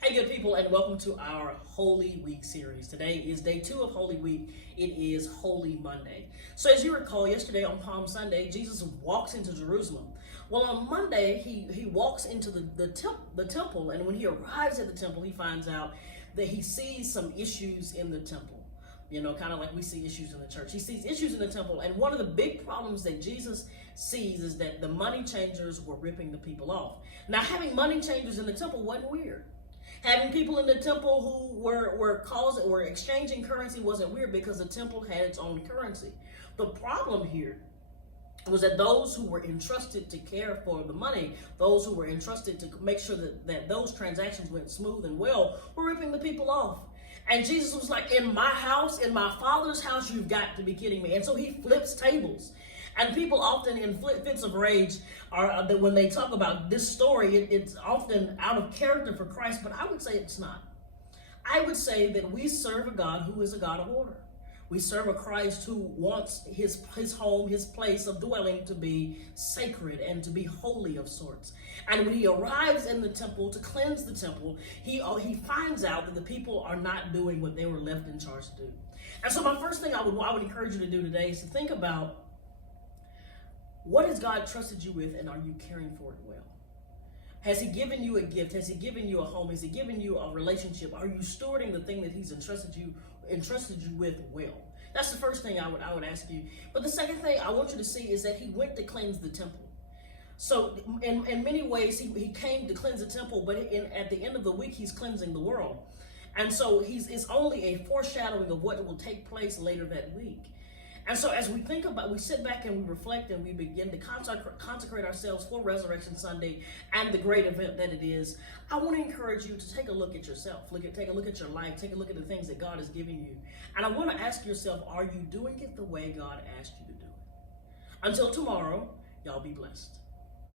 Hey, good people, and welcome to our Holy Week series. Today is day 2 of Holy Week. It is Holy Monday. So, as you recall, yesterday on Palm Sunday, Jesus walks into Jerusalem. Well, on Monday, he walks into the temple, and when he arrives at the temple, he finds out that he sees some issues in the temple. You know, kind of like we see issues in the church. He sees issues in the temple, and one of the big problems that Jesus sees is that the money changers were ripping the people off. Now, having money changers in the temple wasn't weird. Having people in the temple who were exchanging currency wasn't weird because the temple had its own currency. The problem here was that those who were entrusted to care for the money, those who were entrusted to make sure that those transactions went smooth and well, were ripping the people off. And Jesus was like, in my house, in my Father's house, you've got to be kidding me. And so he flips tables. And people often in fits of rage are that when they talk about this story, it's often out of character for Christ, but I would say it's not. I would say that we serve a God who is a God of order. We serve a Christ who wants his home, his place of dwelling to be sacred and to be holy of sorts. And when he arrives in the temple to cleanse the temple, he finds out that the people are not doing what they were left in charge to do. And so my first thing I would encourage you to do today is to think about, what has God trusted you with, and are you caring for it well? Has he given you a gift? Has he given you a home? Has he given you a relationship? Are you stewarding the thing that he's entrusted you with well? That's the first thing I would ask you. But the second thing I want you to see is that he went to cleanse the temple. So in many ways, he came to cleanse the temple, but at the end of the week, he's cleansing the world. And so it's only a foreshadowing of what will take place later that week. And so as we sit back and we reflect and we begin to consecrate ourselves for Resurrection Sunday and the great event that it is, I want to encourage you to take a look at yourself, take a look at your life, take a look at the things that God has given you. And I want to ask yourself, are you doing it the way God asked you to do it? Until tomorrow, y'all be blessed.